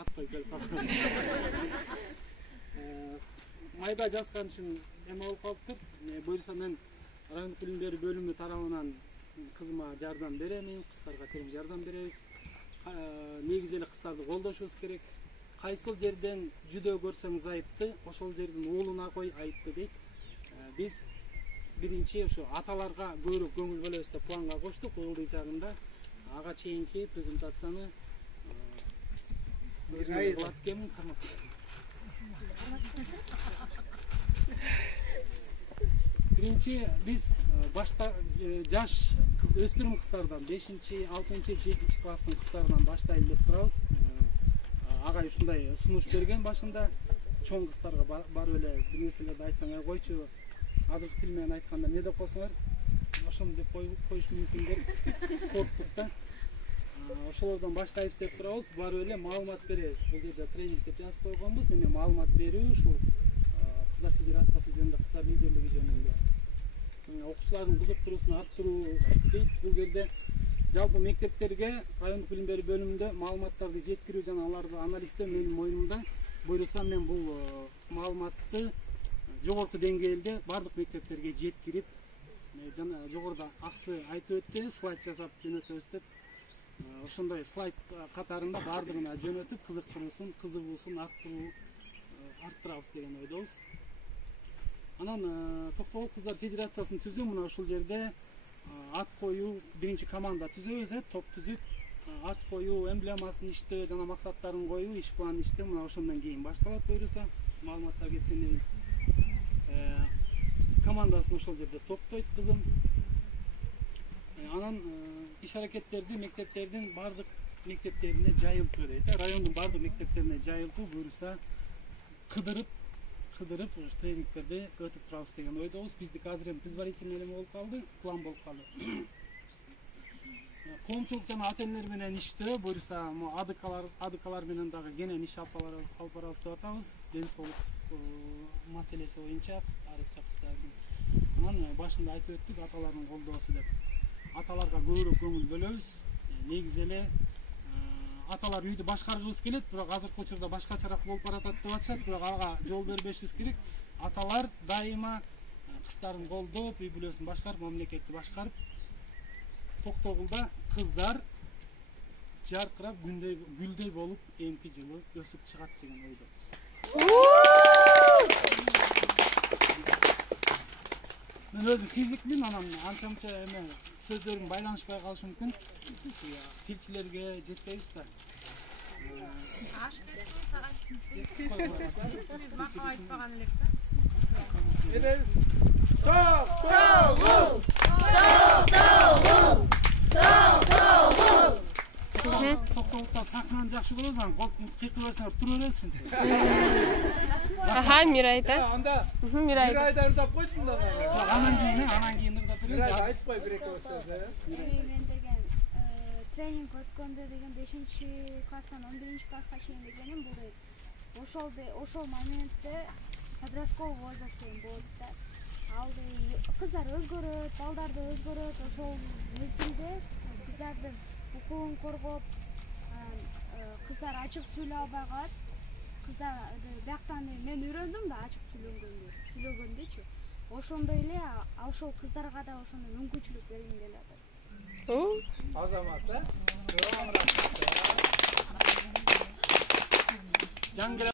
ат коюп берип калган. Майда жазган үчүн эме болуп калыптыр. Буюрса мен райондук билим берүү бөлүмү тарабынан кызыма жардам беремин, кыздарга тең жардам беребиз. Негизи эле кыздарды колдошубуз керек. Кайсыл жерден жүдөө көрсөңүз айыпты, ошол жердин уулуна кой айыпты дейт. Биз биринчи ушу аталарга көбүрөөк көңүл бөлөбүз деп планга коштук. Ылдый жагында ага чейинки презентацияны кылат экенмин. Биринчи биз башта жаш өспүрүм кыздардан 5-6-7 класстын кыздарынан баштайлы деп турабыз. Агай ушундай сунуш берген башында. Чоң кыздарга барып эле бир нерселерди айтсаң, койчу азыркы тил менен айтканда не деп койсоңор, ошону деп коюш мүмкүн деп корктук да. Ошолордон баштайбыз деп турабыз. Барып эле маалымат беребиз. Бул жерде тренинг деп жазып койгонбуз. Эми маалымат берүү ушул кыздар федерациясы жөнүндө, кыздар лидерлиги жөнүндө. Окуучулардын кызыктыруусун арттыруу дейт. Бул жерде жалпы мектептерге райондук билим берүү бөлүмүндө маалыматтарды жеткирүү жана аларды анализдөө менин мойнумда. Буйруса мен бул маалыматты жогорку деңгээлде бардык мектептерге жеткирип, жана жогоруда аксы айтып өттү, слайд жасап жөнөтөбүз деп. Ошондой слайд катарында бардыгына жөнөтүп, кызыгуусун арттырабыз деген ойдобуз. Анан Токтогул кыздар федерациясын түзүү, мына ушул жерде ат коюу биринчи команда түзөбүз, топ түзүп, ат коюу, эмблемасын иштөө жана максаттарын коюу, иш планын иштөө мына ошондон кийин башталат буйруса. Маалыматтар кеткенден кийин командасын ошол жерде топтойт кызым. Анан иш аракеттерди мектептердин бардык мектептерине жайылтуу дейт. Райондун бардык мектептерине жайылтуу буйруса кыдырып тренингтерди өтүп турабыз деген ойдобуз. Биздики азыр эми предварительный эле болуп калды, план болуп калды. Коомчулук жана ата энелер менен иштөө, буйруса адыкалар менен дагы кенен иш алып барабыз деп атабыз. Ден соолук маселеси боюнча кыздардын. Анан башында айтып өттүк, аталардын колдоосу деп. Аталарга көбүрөөк көңүл бөлөбүз. Негизи эле аталар үйдү башкаргыбыз келет, бирок азыркы учурда башкачараак болуп баратат деп атышат, бирок ага жол бербешибиз керек. Аталар дайыма кыздарын колдоп, үй бүлөсүн башкарып, мамлекетти башкарып, Токтогулда кыздар жаркырап, гүлдөй болуп, эмки жылы өсүп чыгат деген ойдобуз. Мен өзүм физикмин, анан анча-мынча эме сөздөрүм байланышпай калышы мүмкүн. Тилчилерге жетпейбиз да. Ашып кетти, сага. Биз макал айтпаган элек да. Ederiz. Токтогулда сахнаны жакшы көрөсүң, колтун кыйкып берсең тура бересиң. Аха, Мирай да. Анда. Мирай. Мирайда ырдап койсун да. Анан кийин ырдап беребиз. Мирай айтпай бир-эки сөз. Мен деген тренинг өткөндө деген 5-класстан 11-класска чейин дегеним бул ошол моментте подростковый возраст деген болот да. Ал кыздар өзгөрөт, балдар да өзгөрөт, ошол мезгилде кыздардын укугун коргоп, кыздар ачык сүйлөй албай калат. Кыздар бияктан мен үйрөндүм да ачык сүйлөгөндүчү. Ошондой эле ошол кыздарга да ошондой мүмкүнчүлүк бергим келип атат. Азамат да.